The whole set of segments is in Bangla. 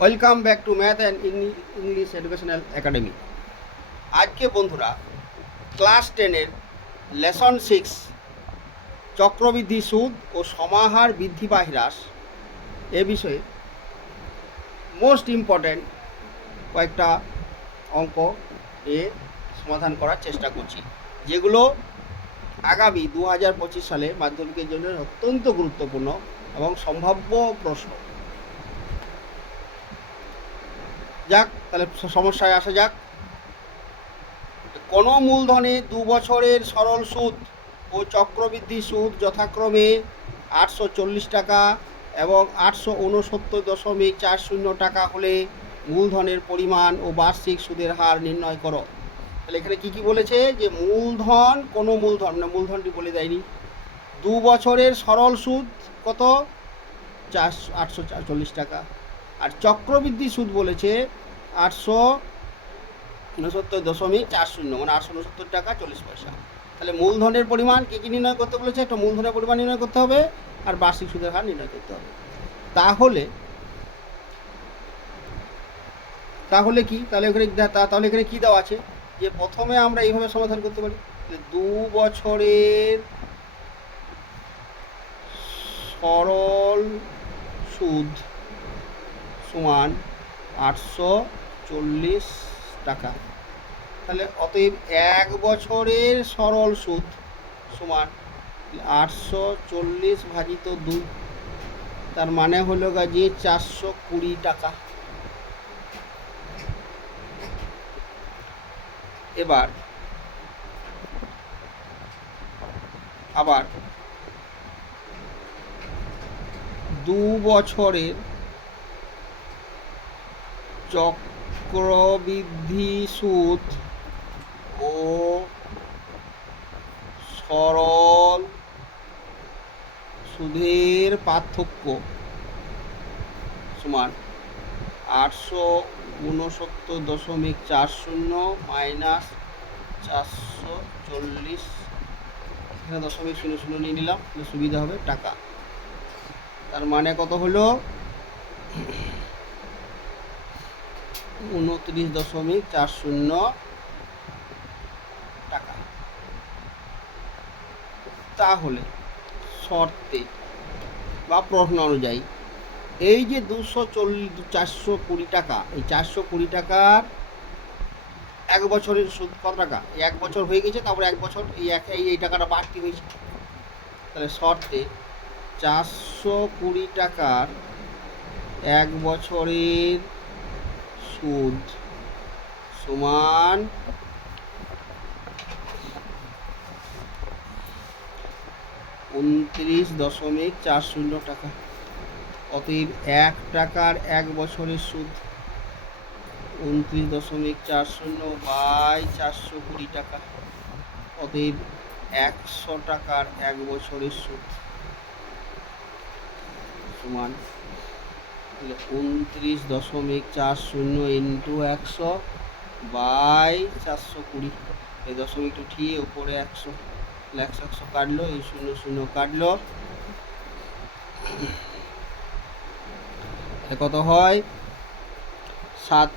Welcome back to math and English educational academy. আজকে বন্ধুরা ক্লাস 10-এর লেসন 6 চক্রবৃদ্ধি সুদ ও সমাহার বৃদ্ধি বা হ্রাস এ বিষয়ে মোস্ট ইম্পর্ট্যান্ট কয়েকটা অঙ্ক এ সমাধান করার চেষ্টা করছি, যেগুলো আগামী 2025 সালে মাধ্যমিকের জন্য অত্যন্ত গুরুত্বপূর্ণ এবং সম্ভাব্য প্রশ্ন। যাক, তাহলে সমস্যায় আসা যাক। কোনো মূলধনে 2 বছরের সরল সুদ ও চক্রবৃদ্ধি সুদ যথাক্রমে 840 টাকা এবং 869.40 টাকা হলে মূলধনের পরিমাণ ও বার্ষিক সুদের হার নির্ণয় করো। তাহলে এখানে কী কী বলেছে, যে মূলধন, কোনো মূলধন না, মূলধনটি বলে দেয়নি। 2 বছরের সরল সুদ কত, 840 টাকা, আর চক্রবৃদ্ধি সুদ বলেছে 869.40, মানে 869 টাকা 40 পয়সা। তাহলে মূলধনের পরিমাণ কী কী নির্ণয় করতে বলেছে, একটা মূলধনের পরিমাণ নির্ণয় করতে হবে আর বার্ষিক সুদের হার নির্ণয় করতে হবে। তাহলে কি, তাহলে এখানে কী দেওয়া আছে, যে প্রথমে আমরা এইভাবে সমাধান করতে পারি, 2 বছরের সরল সুদ সমান 840 টাকা। তাহলে অতএব 1 বছরের সরল সুদ সমান 840 ভাজিত 2, তার মানে হলো যে 420 টাকা। এবার আবার 2 বছরের চক্রবৃদ্ধি সুদ ও সরল সুদের পার্থক্য সমান 869.40 মাইনাস 440, এখানে 0.00 নিয়ে নিলাম, সুবিধা হবে, টাকা। তার মানে কত হলো, 29.40 টাকা। তাহলে শর্তে বা প্রশ্ন অনুযায়ী এই যে 420 টাকা, এই 420 টাকার 1 বছরের সুদ কত টাকা, 1 বছর হয়ে গেছে, তারপরে 1 বছর এই টাকাটা বাড়তি হয়েছে। তাহলে শর্তে 420 টাকার 1 বছরের সুদ সমান 29.40 টাকা। অতএব 1 টাকার 1 বছরের সুদ 29.40 বাই 420 টাকা। অতএব 100 টাকার 1 বছরের সুদ সমান 29.40 ইন্টু 100 বাই 420, এই দশমিকটা ঠিক উপরে 100, 100 কাটলো, এই 0 কাটলো, কত হয়, 7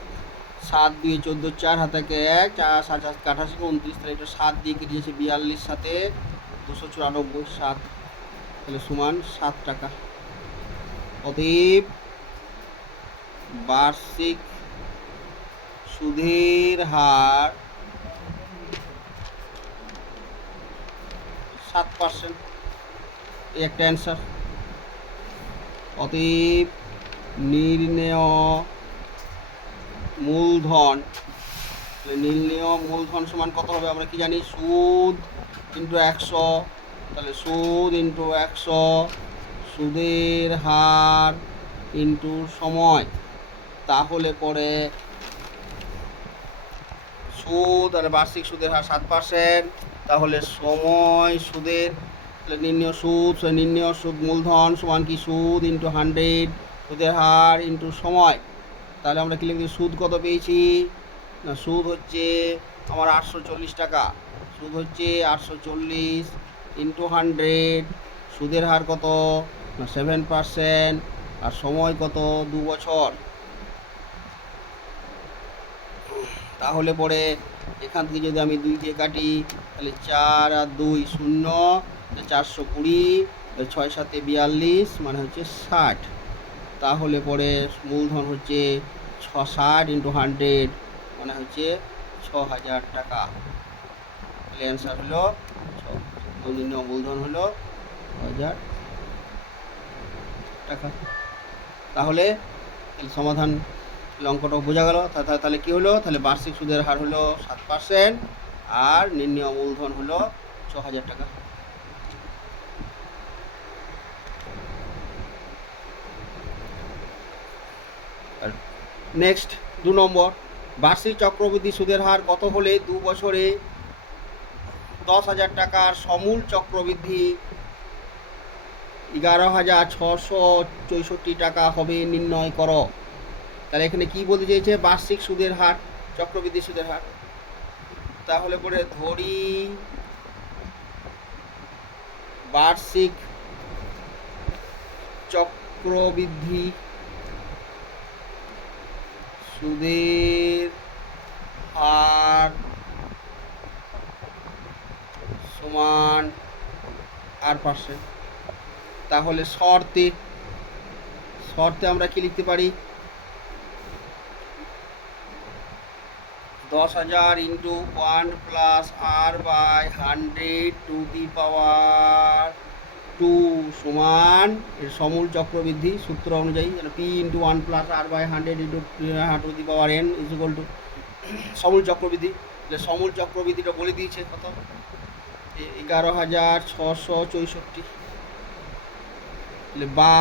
2 14, 4 হাতে 1, 4 7 88, 29, তাহলে এটা 7 দিয়ে কেটে দিয়েছে 42, সাথে 294, 7, তাহলে সমান 7 টাকা। অতএব বার্ষিক সুদের হার 7%, এই একটা অ্যান্সার। অতএব নির্ণেয় মূলধন সমান কত হবে, আমরা কি জানি, সুদ ইন্টু 100, তাহলে সুদ ইন্টু 100, সুদের হার ইন্টু সময়। তাহলে পরে সুদ আর বার্ষিক সুদের হার 7%, তাহলে সময় সুদের, তাহলে নির্ণেয় সুদ মূলধন সমান কি, সুদ ইন্টু 100, সুদের হার ইন্টু সময়। তাহলে আমরা কি লিখছি, সুদ কত পেয়েছি না, সুদ হচ্ছে আমার 840 টাকা, সুদ হচ্ছে 840 ইন্টু 100, সুদের হার কত না 7%, আর সময় কত 2 বছর। তাহলে পরে এখান থেকে যদি আমি 2 দিয়ে কাটি তাহলে 4 আর 2 শূন্য, 420, 6 7 42 মানে হচ্ছে 60। তাহলে পরে মূলধন হচ্ছে 60 ইন্টু 100 মানে হচ্ছে 6000 টাকা। তাহলে অ্যান্সার হলো নিম্ন মূলধন হলো 6000 টাকা। তাহলে সমাধান অঙ্কটা বোঝা গেল। তাহলে কি হলো, তাহলে বার্ষিক সুদের হার হলো 7% আর নির্ণয় মূলধন হলো 6000 টাকা। নেক্সট 2 নম্বর, বার্ষিক চক্রবৃদ্ধি সুদের হার কত হলে 2 বছরে 10,000 টাকার সমূল চক্রবৃদ্ধি 11,664 টাকা হবে নির্ণয় করো। তাহলে এখানে কি বলতে চেয়েছে, বার্ষিক সুদের হার, চক্রবৃদ্ধি সুদের হার। তাহলে পরে ধরি বার্ষিক চক্রবৃদ্ধি সুদের হার সমান R%। তাহলে শর্তে আমরা কি লিখতে পারি, 10,000 into 1 plus R/100 to the power 2 সমান এর সমূল চক্রবৃদ্ধি সূত্র অনুযায়ী P into 1 plus R/100 into to the power n is equal to সমূল চক্রবৃদ্ধি। সমূল চক্রবৃদ্ধিটা বলে দিয়েছে কত, 11,664। তাহলে বা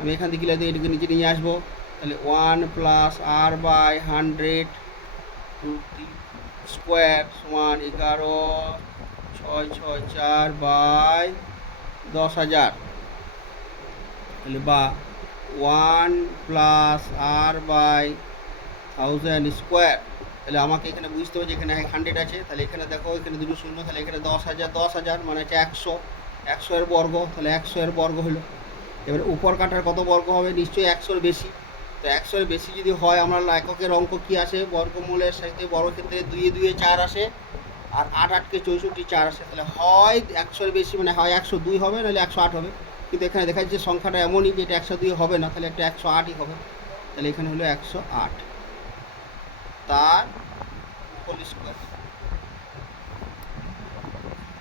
আমি এখান থেকে লিখে এটাকে নিচে নিয়ে আসবো। তাহলে 1 plus R/100 to the square সমান 11,664 বাই 10,000। তাহলে বা 1 প্লাস R/1000 স্কোয়ার। তাহলে আমাকে এখানে বুঝতে হবে যে এখানে 100 আছে, তাহলে এখানে দেখো এখানে দুটো শূন্য, তাহলে এখানে 10,000 মানে হচ্ছে 100 এর বর্গ, তাহলে 100 এর বর্গ হলো। এবারে উপর কাটার কত বর্গ হবে, নিশ্চয়ই 100 এর বেশি। তো 100 এর বেশি যদি হয়, আমরা এককের অঙ্ক কি আসে, বর্গমূলের সাথে বর্গক্ষেত্রে 2 এ 2 এ 4 আসে, আর 8 8 64 4 আসে। তাহলে হয় 100 এর বেশি মানে হয় 102 হবে, নাহলে 108 হবে। কিন্তু এখানে দেখা যাচ্ছে সংখ্যাটা এমনই যে এটা 102 হবে না, তাহলে একটা 108ই হবে। তাহলে এখানে হলো 108 তার হোল স্কোয়ার।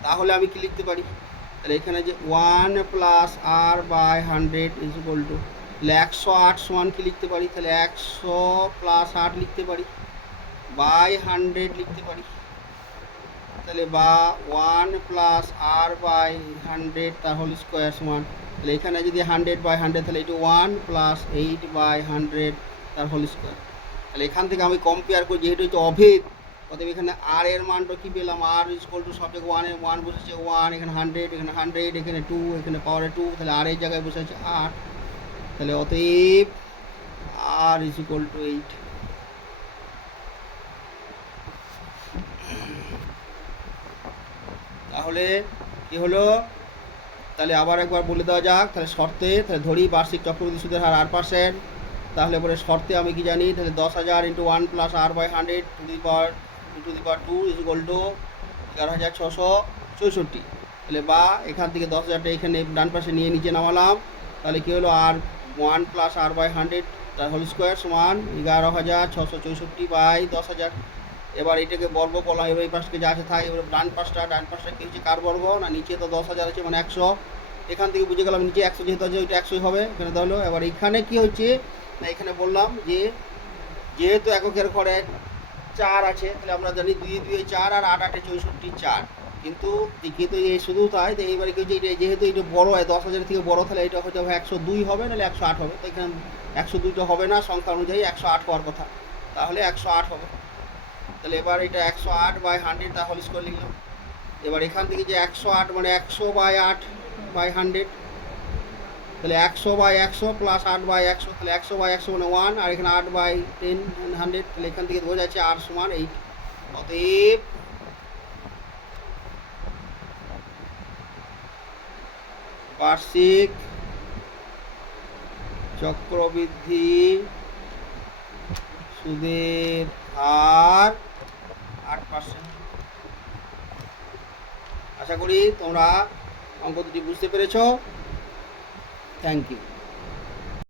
তাহলে আমি কি লিখতে পারি, তাহলে এখানে যে 1 plus R/100 is equal two, তাহলে 108 সমান কি লিখতে পারি, তাহলে 100 প্লাস 8 লিখতে পারি, বাই 100 লিখতে পারি। তাহলে বা 1 প্লাস R/100 তার হোল স্কোয়ার সমান, তাহলে এখানে যদি 100/100 তাহলে এটা 1 প্লাস 8/100 তার হোল স্কোয়ার। তাহলে এখান থেকে আমি কম্পেয়ার করি, যেহেতু হচ্ছে অভেদ, অতএব এখানে আর এর মানটা কি পেলাম, আর ইজ ইকুয়াল টু সব জায়গায় 1 এর 1 বসেছে 1, এখানে 100, এখানে 100, এখানে 2, এখানে পাওয়ারে 2, তাহলে আর এর জায়গায় বসে আছে 8। তাহলে অতএব আর ইজ ইকুয়াল টু 8। তাহলে কি হলো, তাহলে আবার একবার বলে দেওয়া যাক। তাহলে শর্তে, তাহলে ধরি বার্ষিক চক্রবৃদ্ধি সুদের হার R%। তাহলে পরে শর্তে আমি কি জানি, তাহলে 10,000 into 1 plus R/100 to the power 2 is equal two 11,664। তাহলে বা এখান থেকে 10,000টা এখানে ডান পাশে নিয়ে নিচে নামালাম। তাহলে কী হলো, আর 1 প্লাস R/100 তার হোল স্কোয়ার সমান 11,664 বাই 10,000। এবার এটাকে বর্গ বলা, এবার এই পাশকে যা আছে থাকে। এবার ডান পাশটা কি হচ্ছে, কার বর্গ না, নিচে তো 10,000 আছে মানে 100। এখান থেকে বুঝে গেলাম নিচে 100 যেহেতু আছে ওইটা 100ই হবে, এখানে তাহলে। এবার এখানে কি হচ্ছে না, এখানে বললাম যে যেহেতু এককের ঘরে 4 আছে, তাহলে আমরা জানি 2 2 4 আর 8 8 64 4। কিন্তু এই শুধু তাই, তো এইবারে কি হচ্ছে, এটা যেহেতু এটা বড় হয় 10,000 থেকে বড়, তাহলে এটা হয়তো 102 হবে, নাহলে 108 হবে। তো এখানে 102টা হবে না, সংখ্যা অনুযায়ী 108 হওয়ার কথা, তাহলে 108 হবে। তাহলে এবার এটা 108/100 তার হোল স্কোয়ার লিখলাম। এবার এখান থেকে যে 108 মানে 100/8/100, তাহলে 100/100 প্লাস 8/100, তাহলে 100/100 মানে 1, আর এখানে 8/10 তাহলে এখান থেকে বোঝা যাচ্ছে R সমান 8। অতএব বার্ষিক চক্রবৃদ্ধি সুদের হার 8%। আশা করি তোমরা অঙ্ক দুটি বুঝতে পেরেছ। Thank you.